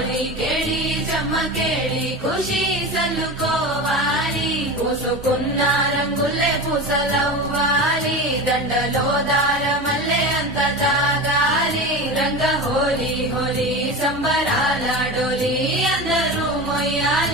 హోళీ కేళి చెమ్మకేళి ఖుషి సల్లుకోవాలి పూసుకున్న రంగులే పూసలవ్వాలి దండలో దారమల్లే అంత తాగాలి రంగ హోళీ హోళీ సంబరాల డోలి అందరూ మొయ్యాలి